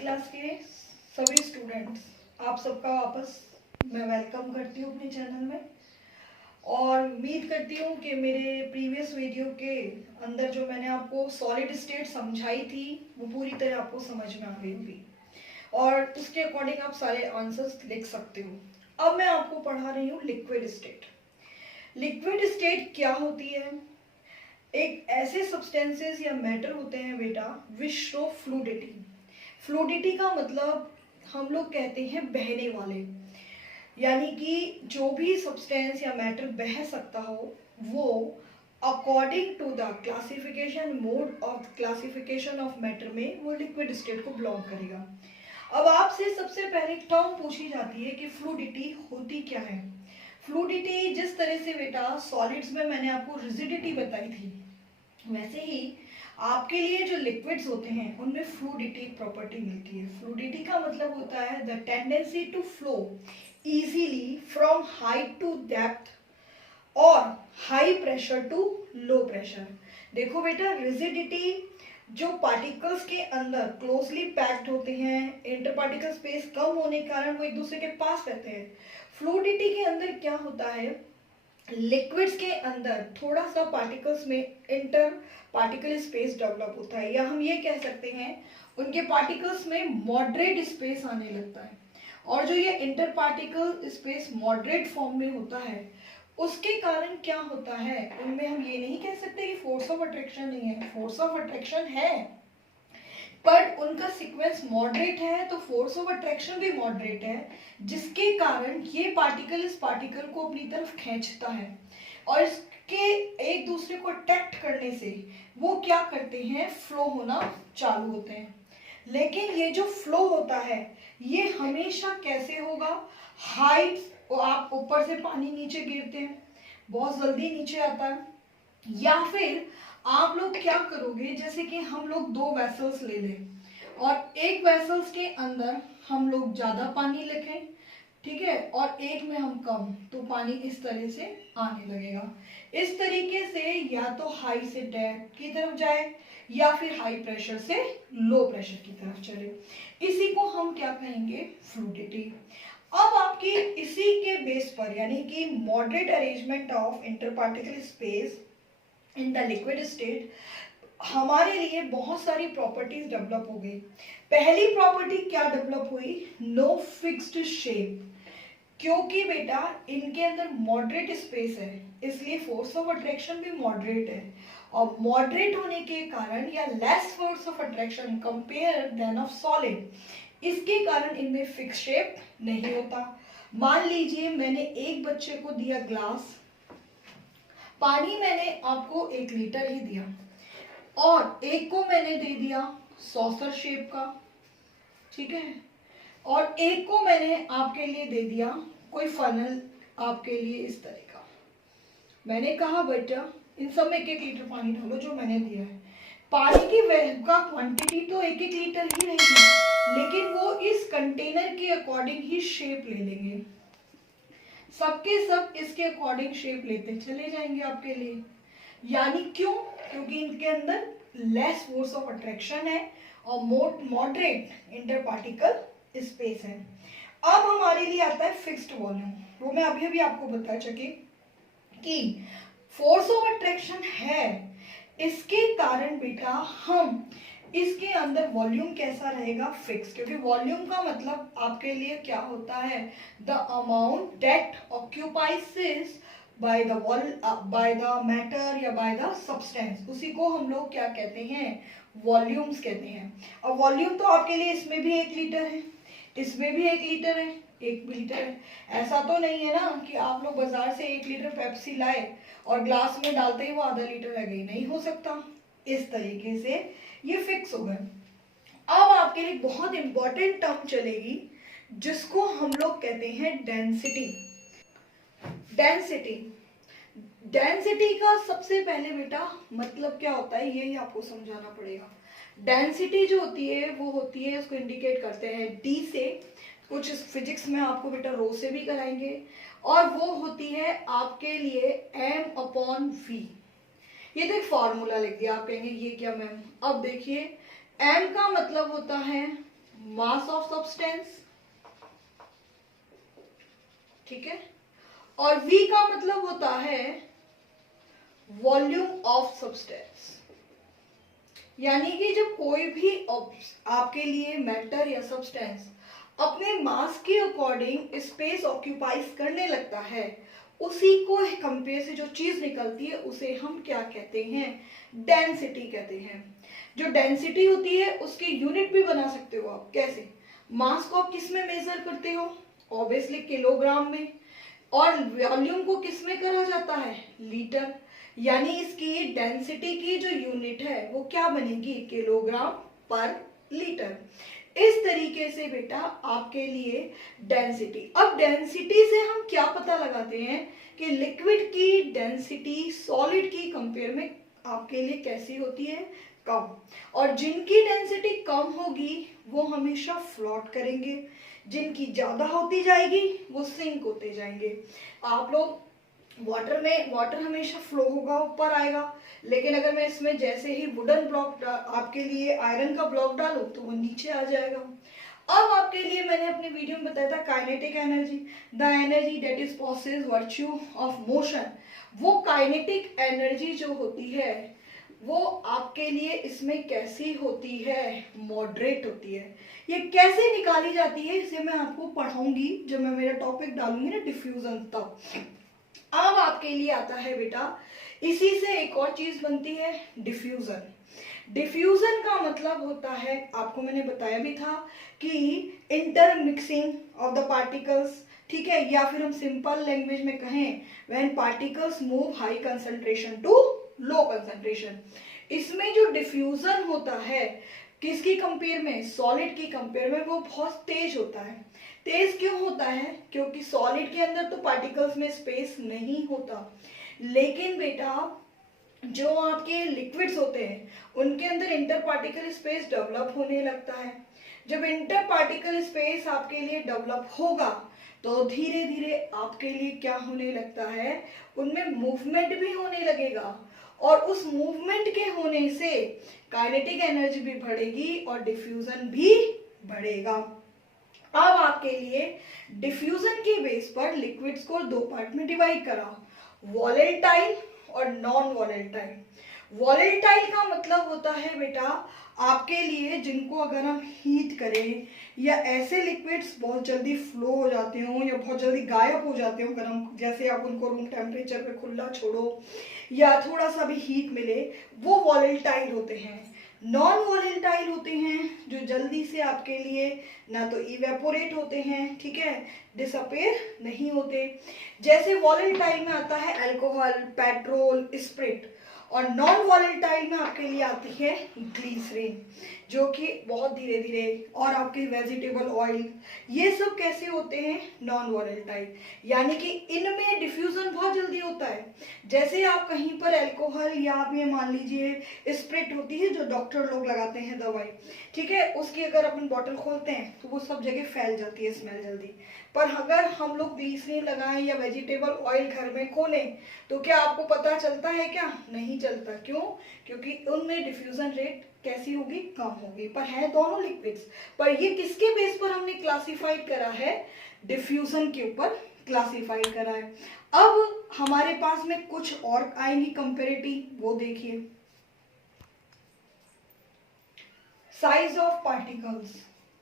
Class के सभी students, आप सबका वापस मैं वेलकम करती हूँ अपने चैनल में और उम्मीद करती हूँ कि मेरे प्रीवियस वीडियो के अंदर जो मैंने आपको सॉलिड स्टेट समझाई थी वो पूरी तरह आपको समझ में आ गई होगी और उसके अकॉर्डिंग आप सारे आंसर्स लिख सकते हो। अब मैं आपको पढ़ा रही हूँ लिक्विड स्टेट। लिक्विड स्टेट क्या होती है? एक ऐसे सब्सटेंसेस या मैटर होते हैं बेटा विच शो फ्लूडिटी। फ्लूडिटी का मतलब हम लोग कहते हैं बहने वाले, यानी कि जो भी सब्सटेंस या मैटर बह सकता हो वो according to the classification mode of classification of matter में वो लिक्विड स्टेट को बिलोंग करेगा। अब आपसे सबसे पहले टर्म पूछी जाती है कि फ्लूडिटी होती क्या है। फ्लूडिटी जिस तरह से बेटा सॉलिड्स में मैंने आपको रिजिडिटी बताई थी, वैसे ही आपके लिए जो लिक्विड्स होते हैं उनमें फ्लूडिटी प्रॉपर्टी मिलती है। फ्लूडिटी का मतलब होता है the tendency to flow easily from height to depth और high pressure to low pressure. देखो बेटा, रिजिडिटी जो पार्टिकल्स के अंदर क्लोजली पैक्ड होते हैं, इंटर पार्टिकल स्पेस कम होने के कारण वो एक दूसरे के पास रहते हैं। फ्लूडिटी के अंदर क्या होता है, लिक्विड्स के अंदर थोड़ा सा पार्टिकल्स में इंटर पार्टिकल स्पेस डेवलप होता है, या हम ये कह सकते हैं उनके पार्टिकल्स में मॉडरेट स्पेस आने लगता है। और जो ये inter particle space moderate form में होता है उसके कारण क्या होता है, उनमें हम ये नहीं कह सकते कि फोर्स ऑफ अट्रैक्शन नहीं है। फोर्स ऑफ अट्रैक्शन है पर उनका सीक्वेंस मॉडरेट है, तो फोर्स ऑफ अट्रैक्शन भी मॉडरेट है, जिसके कारण ये पार्टिकल इस पार्टिकल को अपनी तरफ खींचता है और इसके एक दूसरे को अट्रैक्ट करने से वो क्या करते हैं, फ्लो होना चालू होते हैं। लेकिन ये जो फ्लो होता है ये हमेशा कैसे होगा, हाइट, आप ऊपर से पानी नीचे गिरते हैं बहुत जल्दी नीचे आता है, या फिर आप लोग क्या करोगे, जैसे कि हम लोग दो वेसल्स ले लें और एक वेसल्स के अंदर हम लोग ज्यादा पानी रखें, ठीक है, और एक में हम कम, तो पानी इस तरह से आने लगेगा। इस तरीके से या तो हाई से डेप्थ की तरफ जाए या फिर हाई प्रेशर से लो प्रेशर की तरफ चले। इसी को हम क्या कहेंगे, फ्लूडिटी। अब आपकी इसी के बेस पर यानी कि moderate arrangement of inter particle space in the liquid state हमारे लिए बहुत सारी प्रॉपर्टीज डेवलप हो गई। पहली प्रॉपर्टी क्या डेवलप हुई, नो फिक्स्ड शेप। क्योंकि बेटा इनके अंदर मॉडरेट स्पेस है इसलिए फोर्स ऑफ अट्रैक्शन भी मॉडरेट है, और मॉडरेट होने के कारण या less force of attraction compare then of solid, इसके कारण इनमें फिक्स शेप नहीं होता। मान लीजिए मैंने एक बच्चे को दिया ग्लास, पानी मैंने आपको 1 लीटर ही दिया, और एक को मैंने दे दिया सॉसर शेप का, ठीक है, और एक को मैंने आपके लिए दे दिया कोई फनल आपके लिए इस तरह का। मैंने कहा बेटा इन सब में 1-1 लीटर पानी डालो जो मैंने दिया है। पानी की का क्वांटिटी तो 1-1 लीटर ही रहेगी, लेकिन वो इस कंटेनर के अकॉर्डिंग ही शेप ले लेंगे, सबके सब इसके अकॉर्डिंग शेप लेते चले जाएंगे आपके लिए। यानी क्यों, क्योंकि इनके अंदर लेस फोर्स ऑफ अट्रैक्शन है और मॉडरेट इंटर पार्टिकल स्पेस है। अब हमारे लिए आता है फिक्स्ड वॉल्यूम। वो मैं अभी आपको बता चुकी कि फोर्स ऑफ अट्रैक्शन है, इसके कारण बेटा हम इसके अंदर वॉल्यूम कैसा रहेगा, फिक्स। क्योंकि वॉल्यूम का मतलब आपके लिए क्या होता है, the amount that occupies by the matter या बाय द सब्सटेंस, उसी को हम लोग क्या कहते हैं, वॉल्यूम्स कहते हैं। और वॉल्यूम तो आपके लिए इसमें भी 1 लीटर है, इसमें भी 1 लीटर है, 1 लीटर है। ऐसा तो नहीं है ना कि आप लोग बाजार से 1 लीटर पेप्सी लाए और ग्लास में डालते ही वो आधा लीटर रह गई, नहीं हो सकता। इस तरीके से ये फिक्स हो गए। अब आपके लिए बहुत इंपॉर्टेंट टर्म चलेगी जिसको हम लोग कहते हैं डेंसिटी। डेंसिटी डेंसिटी का सबसे पहले बेटा मतलब क्या होता है यही आपको समझाना पड़ेगा। डेंसिटी जो होती है वो होती है, उसको इंडिकेट करते हैं डी से, कुछ फिजिक्स में आपको बेटा रो से भी कराएंगे, और वो होती है आपके लिए m/v। ये तो एक फॉर्मूला लिख दिया, आप कहेंगे ये क्या मैम। अब देखिए m का मतलब होता है मास ऑफ सब्सटेंस, ठीक है, और V का मतलब होता है वॉल्यूम ऑफ सब्सटेंस। यानी कि जब कोई भी आपके लिए मैटर या सब्सटेंस अपने मास के अकॉर्डिंग स्पेस ऑक्यूपाइज करने लगता है, उसी को कंपेयर से जो चीज निकलती है उसे हम क्या कहते हैं, डेंसिटी कहते हैं। जो डेंसिटी होती है उसकी यूनिट भी बना सकते हो आप। कैसे? मास को आप किस में मेजर करते हो? ऑब्वियसली किलोग्राम में। और वॉल्यूम को किस में कहा जाता है? लीटर। यानी इसकी डेंसिटी की जो यूनिट है वो क्या बनेगी? किलोग्राम पर लीटर। इस तरीके से बेटा आपके लिए डेंसिटी। अब डेंसिटी से हम क्या पता लगाते हैं कि लिक्विड की डेंसिटी सॉलिड की कंपेयर में आपके लिए कैसी होती है? कम। और जिनकी डेंसिटी कम होगी वो हमेशा फ्लोट करेंगे, जिनकी ज्यादा होती जाएगी वो सिंक होते जाएंगे। आप लोग वाटर हमेशा फ्लो होगा, ऊपर आएगा, लेकिन अगर मैं इसमें जैसे ही वुडन ब्लॉक आपके लिए आयरन का ब्लॉक डालूं तो वो नीचे आ जाएगा। अब आपके लिए मैंने अपने वीडियो में बताया था kinetic energy, the energy that is possesses virtue of motion. वो काइनेटिक एनर्जी जो होती है वो आपके लिए इसमें कैसी होती है? मॉडरेट होती है। ये कैसे निकाली जाती है इसे मैं आपको पढ़ाऊंगी जब मैं मेरा टॉपिक डालूंगी ना डिफ्यूजन तब। अब आपके लिए आता है बेटा, इसी से एक और चीज बनती है डिफ्यूजन। डिफ्यूजन का मतलब होता है, आपको मैंने बताया भी था कि इंटरमिक्सिंग ऑफ द पार्टिकल्स, ठीक है, या फिर हम सिंपल लैंग्वेज में कहें when particles move high concentration to low concentration. इसमें जो डिफ्यूजन होता है किसकी कंपेयर में? सॉलिड की कंपेयर में वो बहुत तेज होता है। तेज क्यों होता है? क्योंकि सॉलिड के अंदर तो पार्टिकल्स में स्पेस नहीं होता, लेकिन बेटा जो आपके लिक्विड्स होते हैं उनके अंदर इंटर पार्टिकल स्पेस डेवलप होने लगता है। जब इंटर पार्टिकल स्पेस आपके लिए डेवलप होगा तो धीरे धीरे आपके लिए क्या होने लगता है? उनमें मूवमेंट भी होने लगेगा, और उस मूवमेंट के होने से काइनेटिक एनर्जी भी बढ़ेगी और डिफ्यूजन भी बढ़ेगा। अब आपके लिए डिफ्यूजन के बेस पर लिक्विड्स को दो पार्ट में डिवाइड करा, वॉलेटाइल और नॉन वॉलेटाइल। वॉलेटाइल का मतलब होता है बेटा आपके लिए जिनको अगर हम हीट करें या ऐसे लिक्विड्स बहुत जल्दी फ्लो हो जाते हो या बहुत जल्दी गायब हो जाते हो गर्म, जैसे आप उनको रूम टेम्परेचर पे खुला छोड़ो या थोड़ा सा भी हीट मिले, वो वॉलेटाइल होते हैं। नॉन वॉलेटाइल होते हैं जो जल्दी से आपके लिए ना तो इवेपोरेट होते हैं, ठीक है, डिसअपेयर नहीं होते। जैसे वॉलेटाइल में आता है अल्कोहल, पेट्रोल, स्प्रिट, और नॉन वॉलेटाइल में आपके लिए आती है ग्लिसरीन, जो कि बहुत धीरे धीरे, और आपके वेजिटेबल ऑयल, ये सब कैसे होते हैं? Non volatile. यानी कि इनमें डिफ्यूजन बहुत जल्दी होता है। जैसे आप कहीं पर अल्कोहल या आप ये मान लीजिए स्प्रिट होती है जो डॉक्टर लोग लगाते हैं दवाई, ठीक है, उसकी अगर अपन बॉटल खोलते हैं तो वो सब जगह फैल जाती है स्मेल जल्दी। पर अगर हम लोग ग्लिसरीन लगाएं या वेजिटेबल ऑयल घर में खोलें तो क्या आपको पता चलता है? क्या नहीं चलता। क्यों? क्योंकि उनमें डिफ्यूजन रेट कैसी होगी? कम होगी। पर है दोनों लिक्विड्स, पर ये किसके बेस पर हमने क्लासिफाइड करा है? डिफ्यूजन के ऊपर क्लासिफाइड करा है। अब हमारे पास में कुछ और आएंगी कंपेरेटिव, वो देखिए। साइज ऑफ पार्टिकल्स,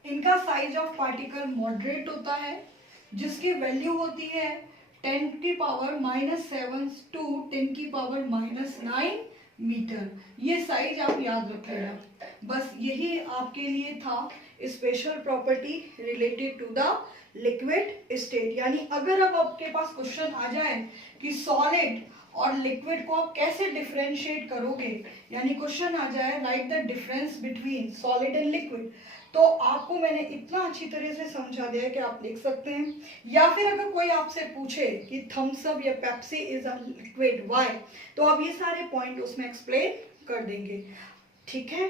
इनका साइज ऑफ पार्टिकल मॉडरेट होता है, जिसकी वैल्यू होती है 10 की पावर -7 टू 10 की पावर -9 मीटर। ये साइज आप याद रखिएगा। बस यही आपके लिए था special property related to the liquid state. यानी अगर अब आपके पास क्वेश्चन आ जाए कि सॉलिड और लिक्विड को आप कैसे डिफरेंशिएट करोगे, यानी क्वेश्चन आ जाए right the difference between solid and liquid, तो आपको मैंने इतना अच्छी तरह से समझा दिया है कि आप लिख सकते हैं। या फिर अगर कोई आपसे पूछे कि थम्स अप या Pepsi is a liquid, why, तो आप ये सारे पॉइंट उसमें एक्सप्लेन कर देंगे, ठीक है।